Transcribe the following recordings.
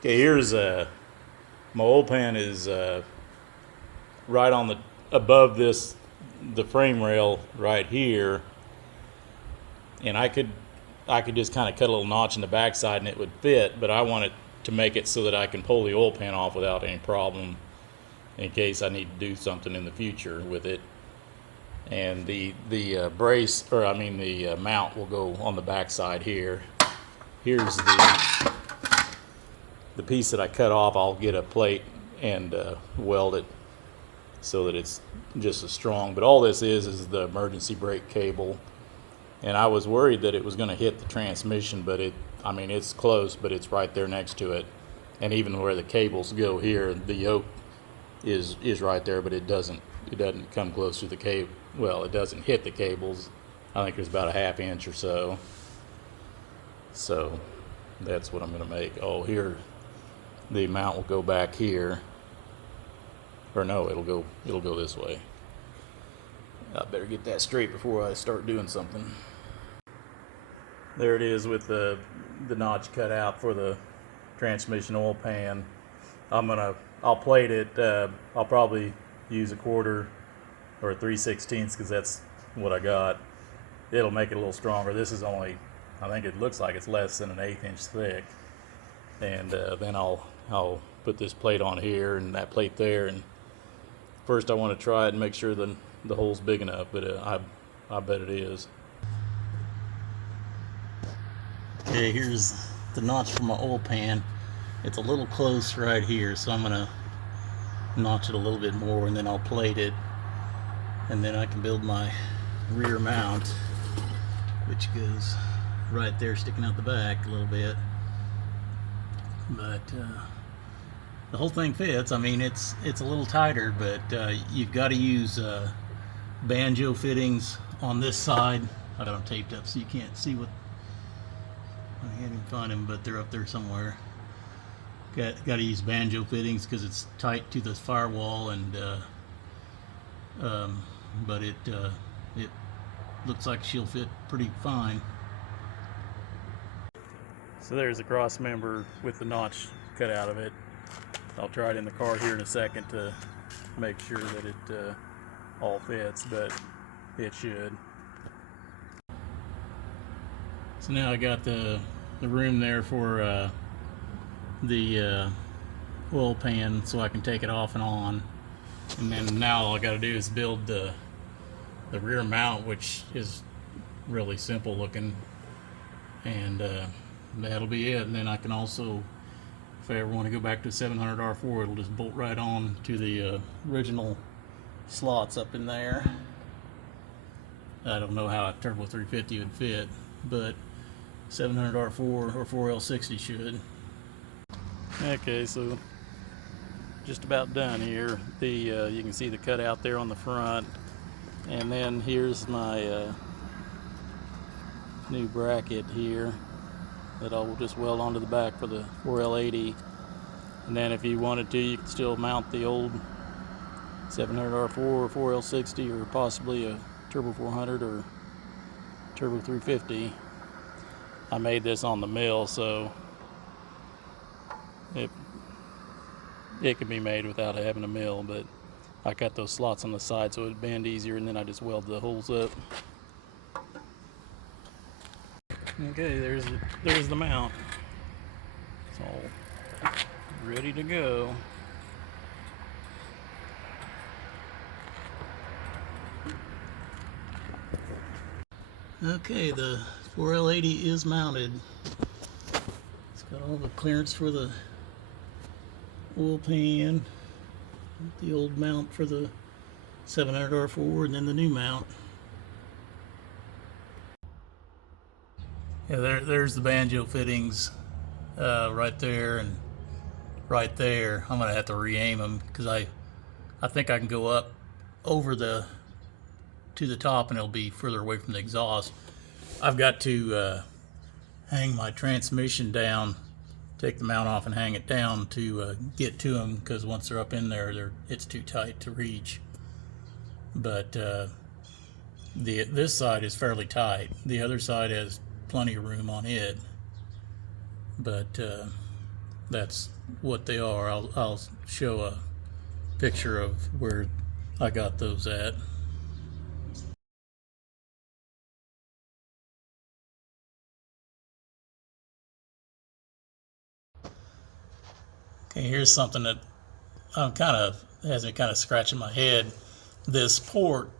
Okay, here's my oil pan is right on the above the frame rail right here, and I could just kind of cut a little notch in the backside and it would fit, but I want it to make it so that I can pull the oil pan off without any problem in case I need to do something in the future with it. And the brace, or I mean the mount, will go on the backside here. Here's the piece that I cut off. I'll get a plate and weld it so that it's just as strong. But all this is the emergency brake cable, and I was worried that it was going to hit the transmission, but it's close, but it's right there next to it. And even where the cables go here, the yoke is right there, but it doesn't come close to the cable. Well, it doesn't hit the cables. I think there's about a ½ inch or so. So that's what I'm going to make. Oh, here the mount will go back here, or no, it'll go this way. I better get that straight before I start doing something. There it is with the notch cut out for the transmission oil pan. I'll plate it. I'll probably use a 1/4 or a 3/16 because that's what I got. It'll make it a little stronger. This is only, I think it looks like it's less than an 1/8 inch thick. And then I'll put this plate on here and that plate there. And first I want to try it and make sure the hole's big enough, but I bet it is. Okay, here's the notch for my oil pan. It's a little close right here, so I'm gonna notch it a little bit more and then I'll plate it, and then I can build my rear mount, which goes right there, sticking out the back a little bit. But the whole thing fits. I mean, it's a little tighter, but you've got to use banjo fittings on this side. I got them taped up so you can't see what, I can't even find them, but they're up there somewhere. Got to use banjo fittings because it's tight to this firewall, and but it looks like she'll fit pretty fine. So there's the cross member with the notch cut out of it. I'll try it in the car here in a second to make sure that it all fits, but it should. So now I got the room there for the oil pan, so I can take it off and on. And then now all I got to do is build the rear mount, which is really simple looking, and that'll be it. And then I can also, if I ever want to go back to 700 R4, it'll just bolt right on to the original slots up in there. I don't know how a Turbo 350 would fit, but 700 R4 or 4L60 should. Okay, so just about done here. You can see the cutout there on the front, and then here's my new bracket here that I'll just weld onto the back for the 4L80. And then if you wanted to, you could still mount the old 700 R4 or 4L60, or possibly a Turbo 400 or Turbo 350. I made this on the mill, so it can be made without having a mill, but I cut those slots on the side so it would bend easier, and then I just weld the holes up. Okay, there's the mount. It's all ready to go. Okay, the 4L80 is mounted. It's got all the clearance for the oil pan, the old mount for the 700 R4, and then the new mount. Yeah, there's the banjo fittings right there and right there. I'm gonna have to re-aim them because I think I can go up over to the top and it'll be further away from the exhaust. I've got to hang my transmission down, take the mount off and hang it down to get to them, because once they're up in there, it's too tight to reach. But this side is fairly tight. The other side has plenty of room on it, but that's what they are. I'll show a picture of where I got those at. Okay, here's something that has me kind of scratching my head. This port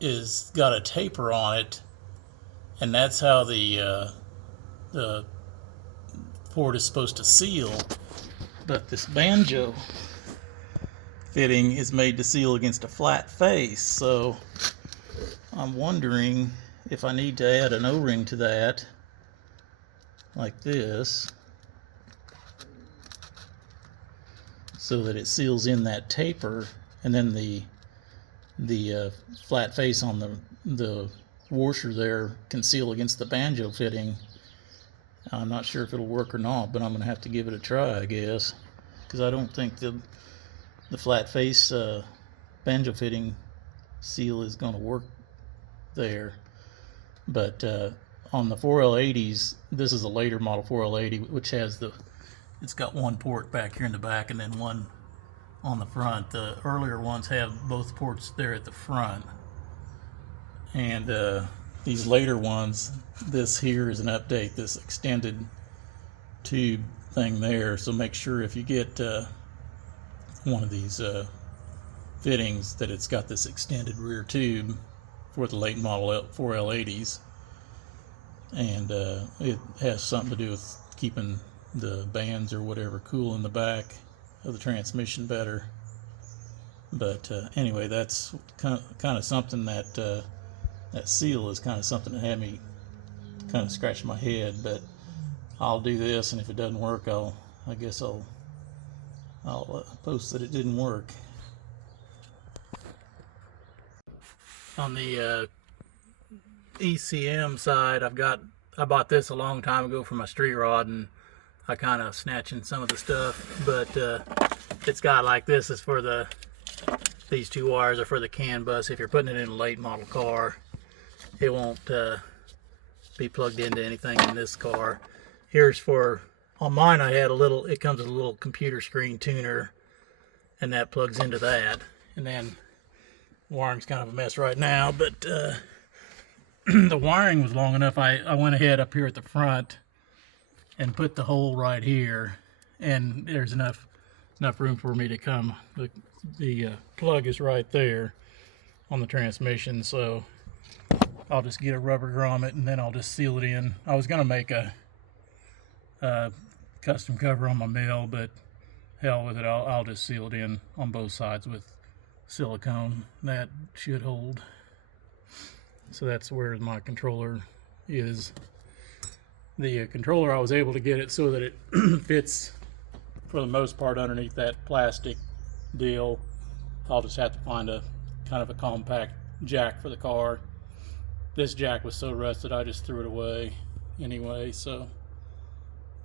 is got a taper on it, and that's how the port is supposed to seal. But this banjo fitting is made to seal against a flat face, so I'm wondering if I need to add an O-ring to that, like this, so that it seals in that taper, and then the flat face on the washer there can seal against the banjo fitting. I'm not sure if it'll work or not, but I'm gonna have to give it a try, I guess, because I don't think the flat face banjo fitting seal is gonna work there. But on the 4L80s, this is a later model 4L80, which has it's got one port back here in the back and then one on the front. The earlier ones have both ports there at the front, and these later ones, this here is an update, this extended tube thing there. So make sure if you get one of these fittings that it's got this extended rear tube for the late model 4L80s, and it has something to do with keeping the bands or whatever cool in the back of the transmission better. But anyway, that's kind of something that that seal is kind of something that had me kind of scratch my head. But I'll do this, and if it doesn't work, I guess I'll post that it didn't work. On the ECM side, I bought this a long time ago for my street rod, and I kind of snatching some of the stuff, but it's got like this is for these two wires are for the CAN bus. If you're putting it in a late model car, it won't be plugged into anything in this car. Here's on mine I had it comes with a little computer screen tuner, and that plugs into that. And then wiring's kind of a mess right now, but the wiring was long enough. I went ahead up here at the front and put the hole right here, and there's enough room for me to come. The plug is right there on the transmission, so I'll just get a rubber grommet and then I'll just seal it in. I was gonna make a custom cover on my mill, but hell with it, I'll just seal it in on both sides with silicone. That should hold. So that's where my controller is. The controller, I was able to get it so that it fits for the most part underneath that plastic deal. I'll just have to find a kind of a compact jack for the car. This jack was so rusted I just threw it away anyway, so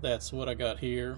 that's what I got here.